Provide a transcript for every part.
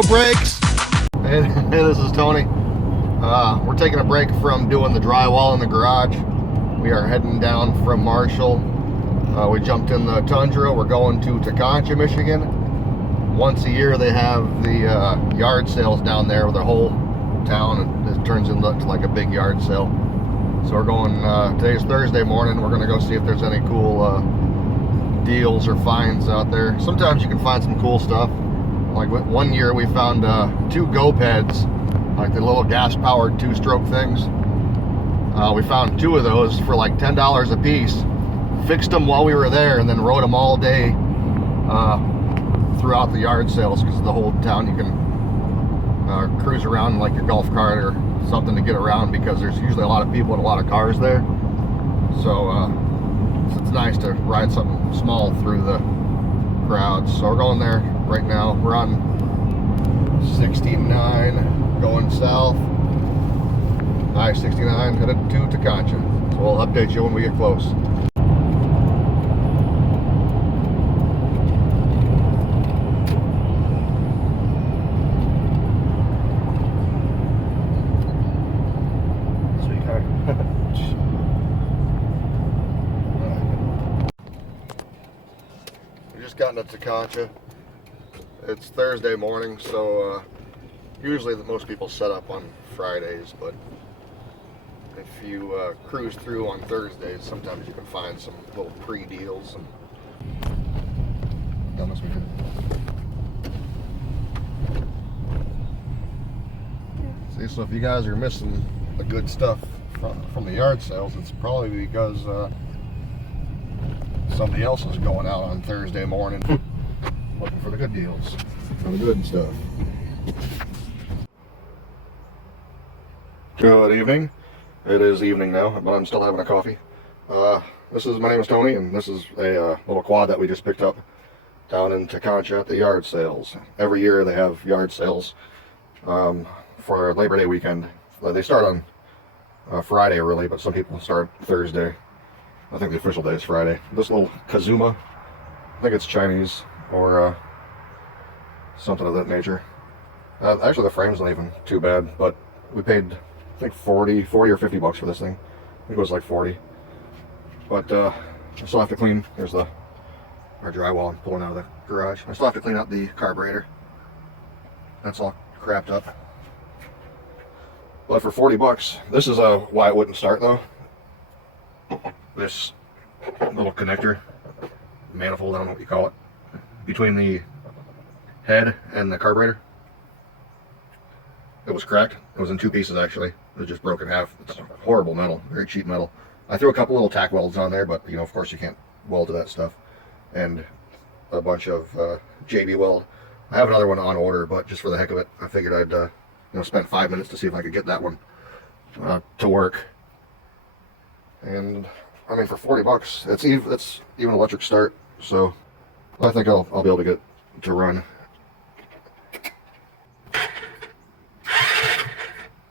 no brakes. Hey, this is Tony. We're taking a break from doing the drywall in the garage. We are heading down from Marshall. We jumped in the Tundra. We're going to Teconcha, Michigan. Once a year they have the yard sales down there with the whole town, and it turns into like a big yard sale. So we're going, today's Thursday morning. We're going to go see if there's any cool deals or finds out there. Sometimes you can find some cool stuff. Like one year we found 2 go-pads, like the little gas-powered 2-stroke things. We found 2 of those for like $10 a piece. Fixed them while we were there, and then rode them all day throughout the yard sales, because the whole town you can cruise around in like your golf cart or something to get around, because there's usually a lot of people and a lot of cars there. So it's nice to ride something small through the crowds. So we're going there right now. We're on 69 going south. I-69 headed to Teconcha. So we'll update you when we get close. We just got into Teconcha. It's Thursday morning, so usually most people set up on Fridays, but if you cruise through on Thursdays, sometimes you can find some little pre-deals. Done this weekend. See, so if you guys are missing the good stuff from the yard sales, it's probably because somebody else is going out on Thursday morning looking for the good deals, for the good stuff. Good evening. It is evening now, but I'm still having a coffee. My name is Tony, and this is a little quad that we just picked up down in Teconcha at the yard sales. Every year they have yard sales for Labor Day weekend. They start on Friday really, but some people start Thursday. I think the official day is Friday. This little Kazuma, I think it's Chinese or something of that nature. Actually the frame's not even too bad, but we paid I think 40 or 50 bucks for this thing. I think it was like 40. But I still have to clean, there's our drywall I'm pulling out of the garage. I still have to clean out the carburetor. That's all crapped up. But for 40 bucks, this is why it wouldn't start though. This little connector, manifold, I don't know what you call it, between the head and the carburetor. It was cracked. It was in 2 pieces actually. It was just broken in half. It's horrible metal, very cheap metal. I threw a couple little tack welds on there, but you know, of course you can't weld to that stuff. And a bunch of JB weld. I have another one on order, but just for the heck of it, I figured I'd spend 5 minutes to see if I could get that one to work. And I mean, for 40 bucks, it's even electric start, so I think I'll be able to get it to run.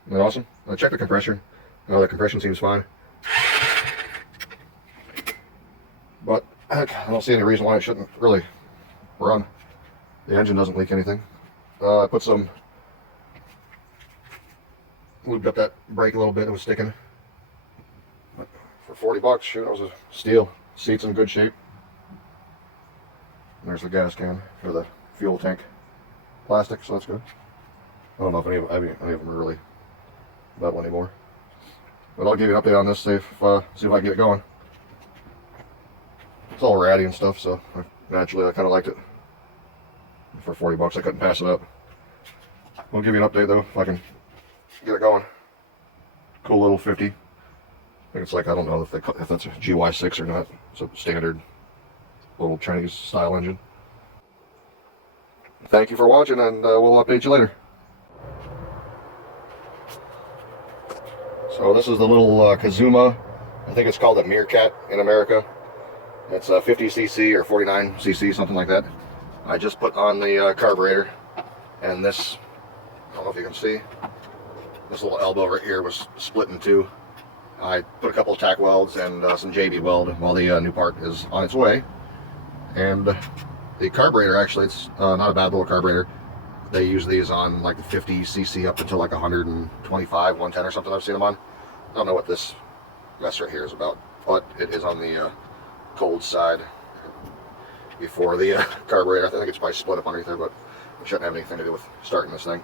Isn't that awesome? I checked the compressor. The compression seems fine. But heck, I don't see any reason why it shouldn't really run. The engine doesn't leak anything. I put some, lubed up that brake a little bit. It was sticking. But for 40 bucks, shoot, that was a steal. Seat's in good shape. And there's the gas can for the fuel tank. Plastic, so that's good. I don't know if any of them are really metal anymore. But I'll give you an update on this, see if I can get it going. It's all ratty and stuff, so naturally I kind of liked it. For 40 bucks, I couldn't pass it up. I'll give you an update though, if I can get it going. Cool little 50. I think it's like, I don't know if that's a GY6 or not. It's a standard little Chinese style engine. Thank you for watching, and we'll update you later. So this is the little Kazuma. I think it's called a Meerkat in America. It's a 50cc or 49cc, something like that. I just put on the carburetor, and this, I don't know if you can see, this little elbow right here was split in 2. I put a couple of tack welds and some JB weld while the new part is on its way. And the carburetor, actually, it's not a bad little carburetor. They use these on like the 50cc up until like 125, 110 or something I've seen them on. I don't know what this mess right here is about, but it is on the cold side before the carburetor. I think it's probably split up underneath there, but it shouldn't have anything to do with starting this thing.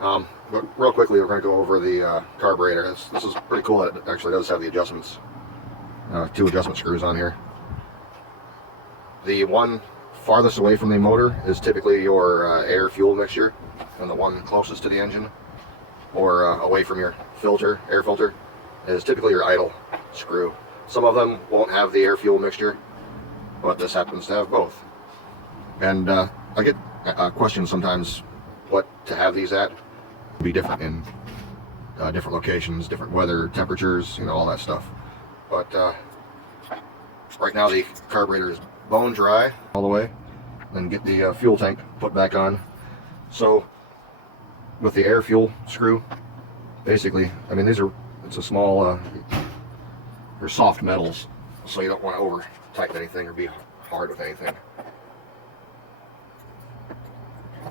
But real quickly, we're going to go over the carburetor. This is pretty cool that it actually does have the adjustments. 2 adjustment screws on here. The one farthest away from the motor is typically your air-fuel mixture, and the one closest to the engine or away from your filter, air filter, is typically your idle screw. Some of them won't have the air-fuel mixture, but this happens to have both. And I get questions sometimes what to have these at. Be different in different locations, different weather, temperatures, you know, all that stuff. But right now the carburetor is bone dry all the way. Then get the fuel tank put back on. So with the air fuel screw, basically, I mean, it's a small, they're soft metals, so you don't want to over tighten anything or be hard with anything.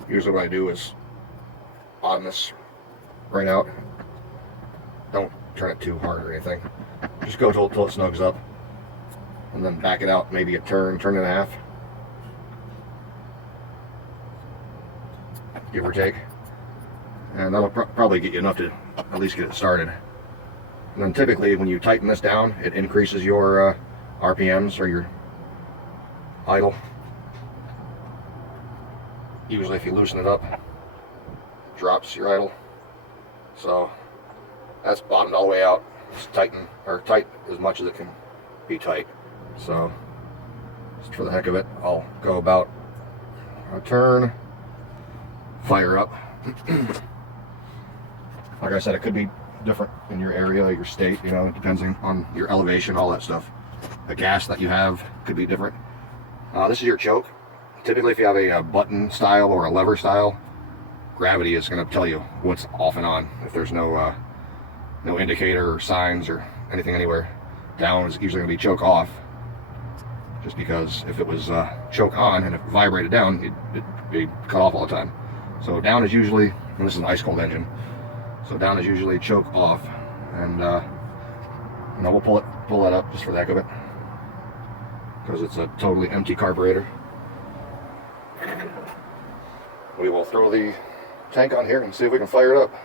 Usually what I do is bottom this right out. Don't turn it too hard or anything. Just go till it snugs up, and then back it out maybe a turn and a half, give or take, and that'll probably get you enough to at least get it started. And then typically when you tighten this down, it increases your RPMs or your idle. Usually if you loosen it up, it drops your idle. So that's bottomed all the way out. It's tight as much as it can be tight. So just for the heck of it, I'll go about a turn, fire up. Like I said, it could be different in your area, your state, you know, depending on your elevation, all that stuff. The gas that you have could be different. This is your choke. Typically if you have a button style or a lever style, gravity is going to tell you what's off and on. If there's no indicator or signs or anything anywhere, down is usually going to be choke off. Just because if it was choke on and it vibrated down, it'd be cut off all the time. So down is usually, and this is an ice cold engine, so down is usually choke off, and you know, we'll pull that up just for the heck of it, because it's a totally empty carburetor. We will throw the tank on here and see if we can fire it up.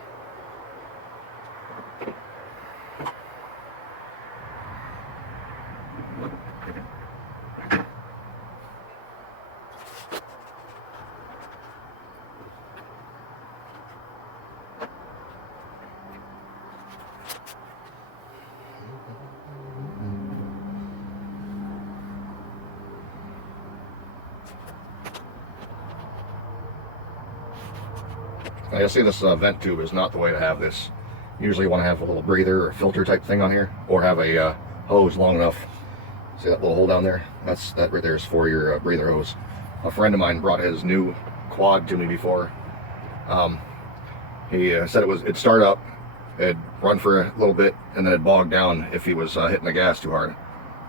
I see this vent tube is not the way to have this. Usually you want to have a little breather or filter type thing on here, or have a hose long enough. See that little hole down there? That right there is for your breather hose. A friend of mine brought his new quad to me before. He said it'd start up, it'd run for a little bit, and then it'd bog down if he was hitting the gas too hard.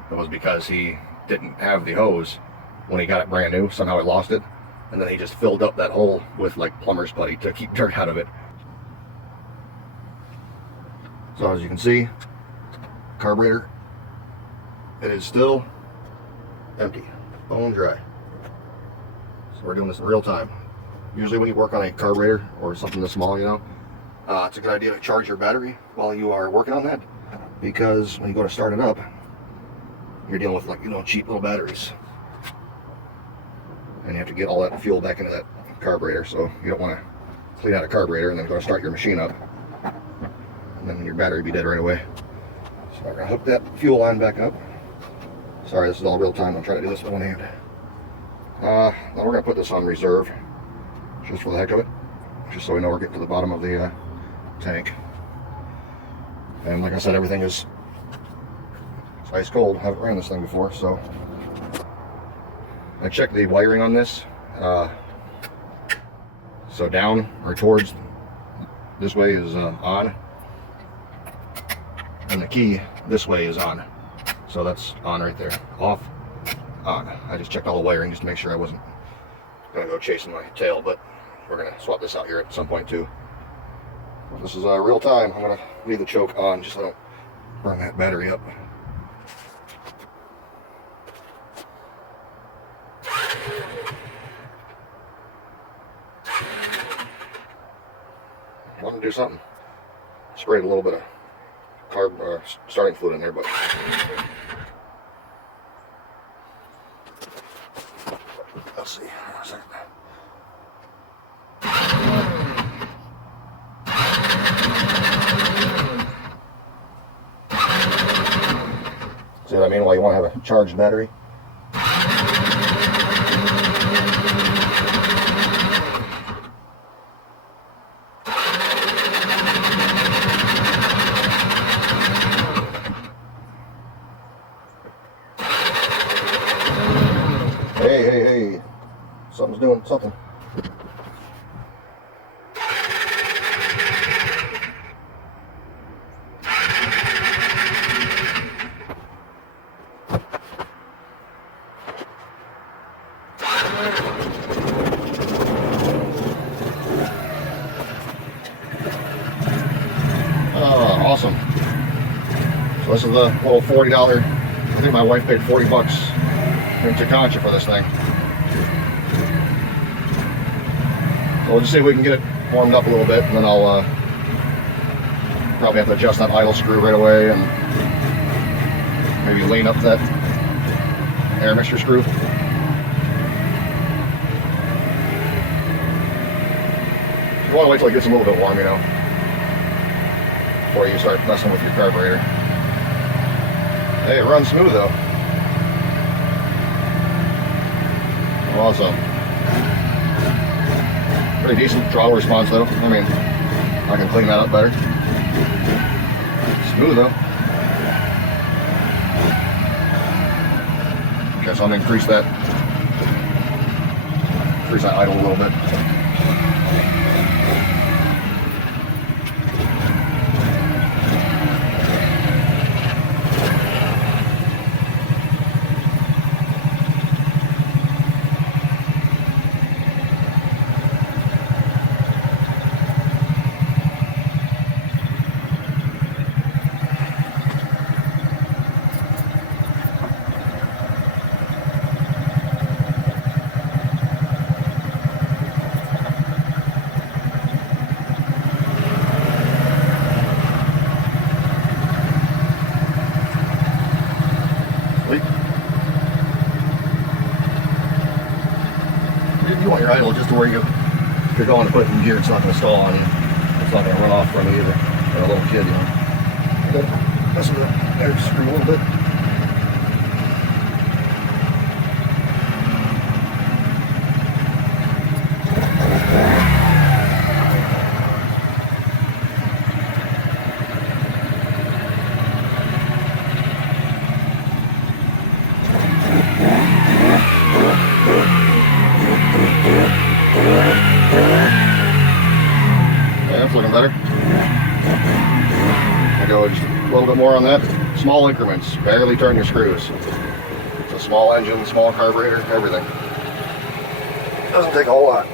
It was because he didn't have the hose when he got it brand new. Somehow he lost it, and then he just filled up that hole with like plumber's putty to keep dirt out of it. So as you can see, carburetor, it is still empty, bone dry. So we're doing this in real time. Usually when you work on a carburetor or something this small, you know, it's a good idea to charge your battery while you are working on that, because when you go to start it up, you're dealing with, like, you know, cheap little batteries, and you have to get all that fuel back into that carburetor. So you don't want to clean out a carburetor and then go to start your machine up, and then your battery be dead right away. So we're gonna hook that fuel line back up. Sorry, this is all real time. I'll try to do this with one hand. Now we're gonna put this on reserve, just for the heck of it, just so we know we're getting to the bottom of the tank. And like I said, everything is ice cold. I haven't ran this thing before, so I checked the wiring on this. So down or towards this way is on, and the key this way is on. So that's on right there. Off, on. I just checked all the wiring just to make sure I wasn't gonna go chasing my tail, but we're going to swap this out here at some point too. This is real time. I'm going to leave the choke on just so I don't burn that battery up. I want to do something. Sprayed a little bit of starting fluid in there, but let's see. See what I mean? Why you want to have a charged battery? Hey. Something's doing something. Awesome. So this is the little $40. I think my wife paid 40 bucks in Takancha for this thing. So we'll just see if we can get it warmed up a little bit, and then I'll probably have to adjust that idle screw right away and maybe lean up that air mixture screw. You want to wait till it gets a little bit warm, you know, before you start messing with your carburetor. Hey, it runs smooth though. Awesome. Pretty decent throttle response though. I mean, I can clean that up better. Smooth though. Okay, so I'm gonna increase that idle a little bit. You want your idle just to where if you're going to put it in gear, it's not going to stall on you. It's not going to run off from you either. Or a little kid, you know. Mess with the air screw a little bit. Looking better. I go just a little bit more on that. Small increments, barely turn your screws. It's a small engine, small carburetor, everything. Doesn't take a whole lot.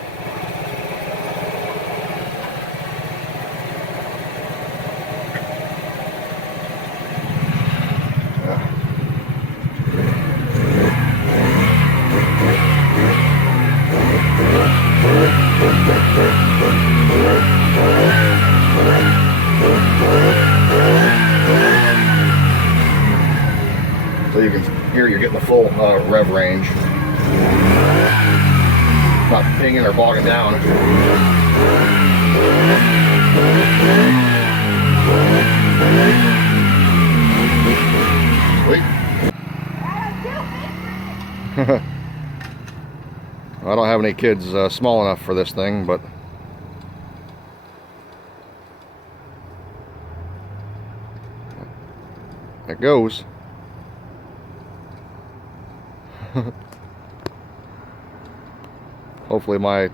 So you can hear you're getting the full rev range. Not pinging or bogging down. Sweet. I don't have any kids small enough for this thing, but it goes. Hopefully my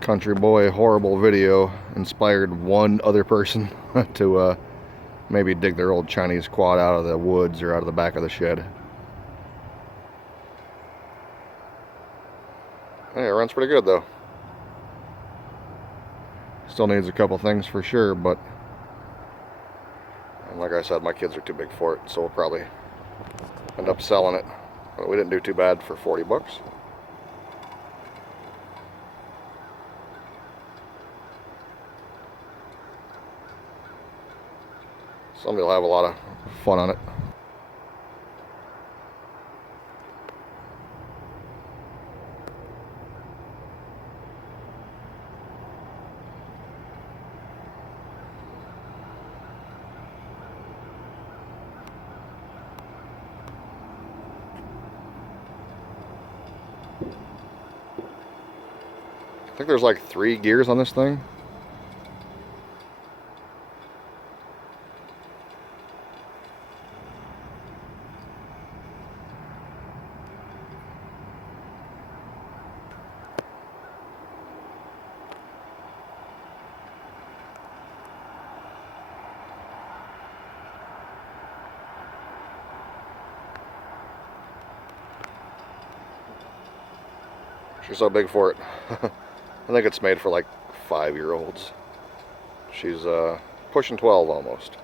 country boy horrible video inspired one other person to maybe dig their old Chinese quad out of the woods or out of the back of the shed. Hey, it runs pretty good though. Still needs a couple things for sure, but like I said, my kids are too big for it, so we'll probably end up selling it. But we didn't do too bad for 40 bucks. Somebody will have a lot of fun on it. I think there's like 3 gears on this thing. She's so big for it. I think it's made for like 5-year-olds. She's pushing 12 almost.